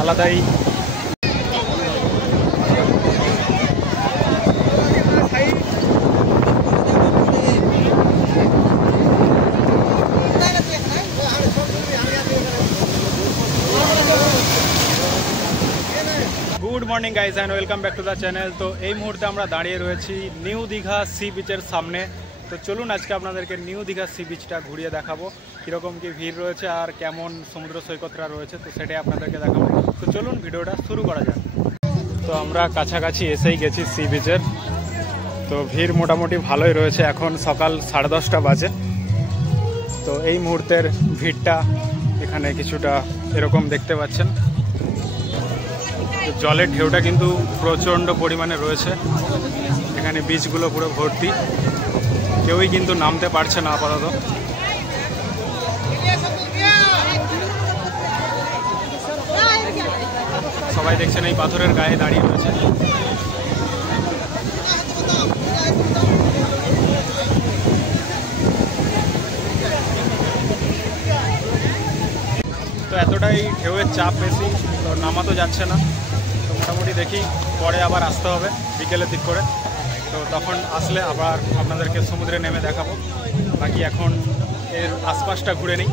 আলাদাই। Good morning guys and welcome back to the channel. তো এই মুহূর্তে আমরা দাঁড়িয়ে রয়েছি নিউ দীঘা সি বিচের সামনে। তো চলুন আজকে আপনাদেরকে নিউ দীঘা সি বিচটা ঘুরিয়ে দেখাবো, কীরকম কি ভিড় রয়েছে আর কেমন সমুদ্র সৈকতরা রয়েছে, তো সেটাই আপনাদেরকে দেখাবো। তো চলুন ভিডিওটা শুরু করা যাক। তো আমরা কাছাকাছি এসেই গেছি সি বিচের। তো ভিড় মোটামুটি ভালোই রয়েছে, এখন সকাল 10:30 বাজে। তো এই মুহূর্তের ভিড়টা এখানে কিছুটা এরকম দেখতে পাচ্ছেন। জলের ঢেউটা কিন্তু প্রচণ্ড পরিমাণে রয়েছে, এখানে বিচগুলো পুরো ভর্তি, কেউই কিন্তু নামতে পারছে না আপাতত। সবাই দেখছেন এই পাথরের গায়ে দাঁড়িয়ে রয়েছে। তো এতটাই ঢেউয়ের চাপ বেশি, তো নামাতো যাচ্ছে না। তো মোটামুটি দেখি পরে আবার আসতে হবে বিকেলের দিক করে, তো তখন আসলে আবার আপনাদেরকে সমুদ্রে নেমে দেখাবো। বাকি এখন এর আশপাশটা ঘুরে নিই।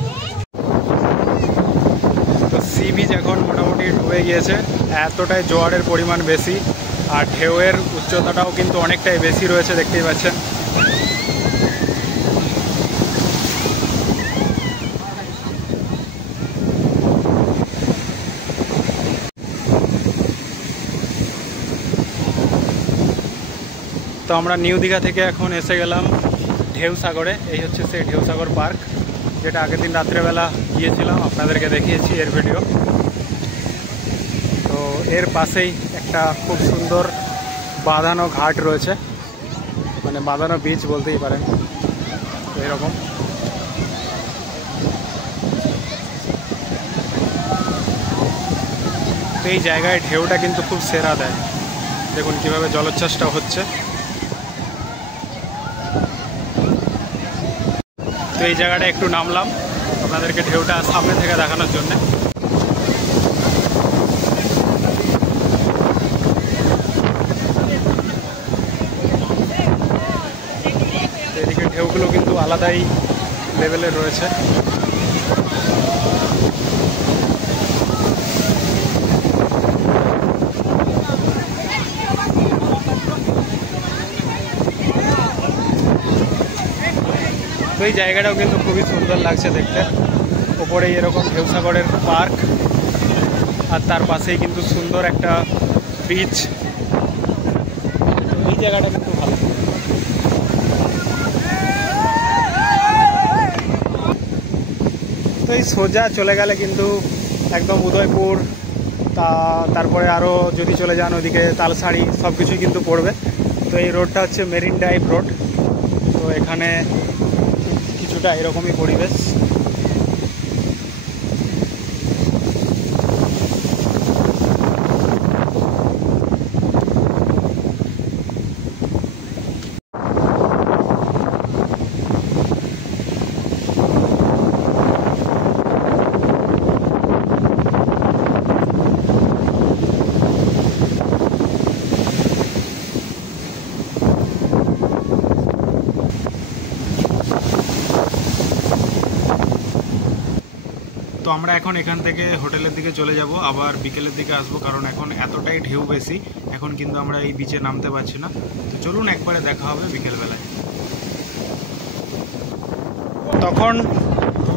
তো সি বিচ এখন মোটামুটি ডুবে গিয়েছে, এতটাই জোয়ারের পরিমাণ বেশি আর ঢেউয়ের উচ্চতাটাও কিন্তু অনেকটাই বেশি রয়েছে, দেখতেই পাচ্ছেন। তো আমরা নিউ দীঘা থেকে এখন এসে গেলাম ঢেউসাগরে। এই হচ্ছে সেই ঢেউসাগর পার্ক, যেটা আগের দিন রাত্রেবেলা গিয়েছিলাম, আপনাদেরকে দেখিয়েছি এর ভিডিও। তো এর পাশেই একটা খুব সুন্দর বাঁধানো ঘাট রয়েছে, মানে বাঁধানো বিচ বলতেই পারেন। তো এরকম তো এই জায়গায় ঢেউটা কিন্তু খুব সেরা দেয়, দেখুন কিভাবে জলোচ্ছ্বাসটা হচ্ছে। তো এই জায়গাটা একটু নামলাম আপনাদেরকে ঢেউটা সামনে থেকে দেখানোর জন্য। এদিকে ঢেউগুলো কিন্তু আলাদাই লেভেলের রয়েছে। তো এই জায়গাটাও কিন্তু খুবই সুন্দর লাগছে দেখতে। ওপরেই এরকম ঢেউসাগরের পার্ক আর তার পাশেই কিন্তু সুন্দর একটা বিচ। এই জায়গাটা কিন্তু ভালো। তো এই সোজা চলে গেলে কিন্তু একদম উদয়পুর, তারপরে আরও যদি চলে যান ওইদিকে তালসাড়ি, সব কিছুই কিন্তু পড়বে। তো এই রোডটা হচ্ছে মেরিন ড্রাইভ রোড। তো এখানে কিছুটা এরকমই পরিবেশ। তো আমরা এখন এখান থেকে হোটেলের দিকে চলে যাব, আবার বিকেলের দিকে আসবো, কারণ এখন এতটাই ঢেউ বেশি, এখন কিন্তু আমরা এই বিচে নামতে পারছি না। তো চলুন একবারে দেখা হবে বিকেলবেলায়। তখন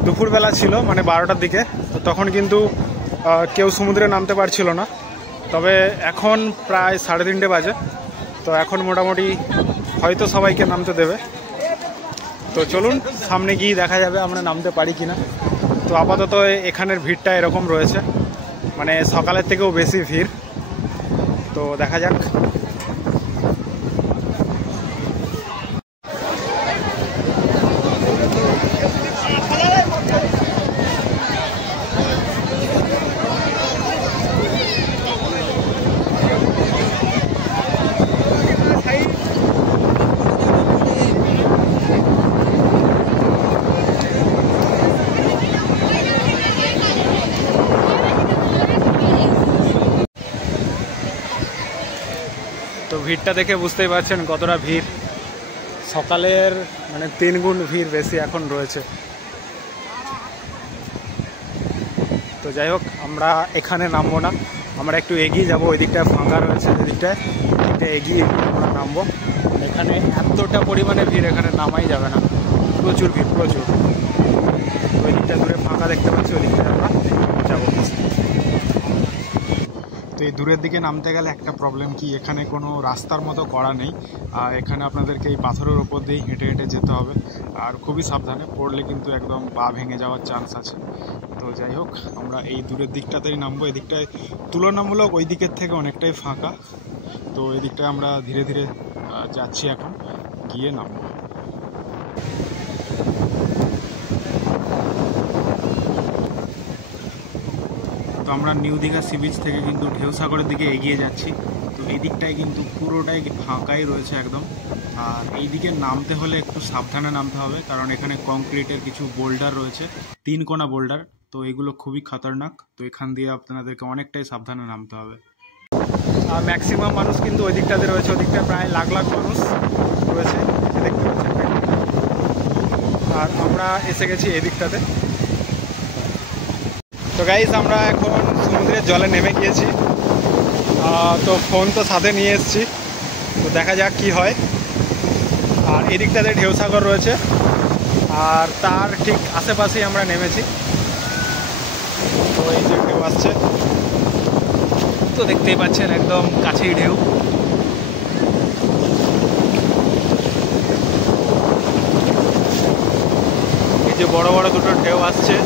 দুপুরবেলা ছিল, মানে 12টার দিকে। তো তখন কিন্তু কেউ সমুদ্রে নামতে পারছিল না, তবে এখন প্রায় 3:30 বাজে। তো এখন মোটামুটি হয়তো সবাইকে নামতে দেবে। তো চলুন সামনে গিয়ে দেখা যাবে আমরা নামতে পারি কিনা। তো আপাতত এখানের ভিড়টা এরকম রয়েছে, মানে সকালের থেকেও বেশি ভিড়। তো দেখা যাক। ভিড়টা দেখে বুঝতেই পারছেন কতটা ভিড়, সকালের মানে 3 গুণ ভিড় বেশি এখন রয়েছে। তো যাই হোক, আমরা এখানে নামবো না, আমরা একটু এগিয়ে যাব, ওই দিকটায় ফাঁকা রয়েছে, ওই দিকটায় এগিয়ে আমরা নামবো। এখানে এতটা পরিমাণে ভিড়, এখানে নামাই যাবে না, প্রচুর ভিড় প্রচুর। ওই দিকটা দূরে ফাঁকা দেখতে পাচ্ছি, ওই দিকটায় আমরা যাবো। তো এই দূরের দিকে নামতে গেলে একটা প্রবলেম কি, এখানে কোনো রাস্তার মতো করা নেই, আর এখানে আপনাদেরকে এই পাথরের ওপর দিয়েই হেঁটে হেঁটে যেতে হবে, আর খুবই সাবধানে, পড়লে কিন্তু একদম পা ভেঙে যাওয়ার চান্স আছে। তো যাই হোক, আমরা এই দূরের দিকটাতেই নামবো। এই দিকটায় তুলনামূলক ওই দিকের থেকে অনেকটাই ফাঁকা, তো এই দিকটায় আমরা ধীরে ধীরে যাচ্ছি, এখন গিয়ে নামবো। তো আমরা নিউ দীঘা সি বিচ থেকে কিন্তু ঢেউসাগরের দিকে এগিয়ে যাচ্ছি। তো এই দিকটায় কিন্তু পুরোটাই ফাঁকাই রয়েছে একদম, আর এই দিকে নামতে হলে একটু সাবধানে নামতে হবে, কারণ এখানে কংক্রিটের কিছু বোল্ডার রয়েছে, 3 কোনা বোল্ডার, তো এগুলো খুবই খতরনাক। তো এখান দিয়ে আপনাদেরকে অনেকটাই সাবধানে নামতে হবে। আর ম্যাক্সিমাম মানুষ কিন্তু ওই দিকটাতে রয়েছে, ওই দিকটা প্রায় লাখ লাখ মানুষ রয়েছে, দেখতে পাচ্ছেন। আর আমরা এসে গেছি এই দিকটাতে। তো গাইস, আমরা এখন সমুদ্রের জলে নেমে গিয়েছি, তো ফোন তো সাথে নিয়ে এসেছি, তো দেখা যাক কি হয়। আর এই দিকটাতে ঢেউসাগর রয়েছে, আর তার ঠিক আশেপাশেই আমরা নেমেছি। তো এই যে ঢেউ আসছে, তো দেখতেই পাচ্ছেন একদম কাছেই ঢেউ। এই যে বড় বড় দুটো ঢেউ আসছে,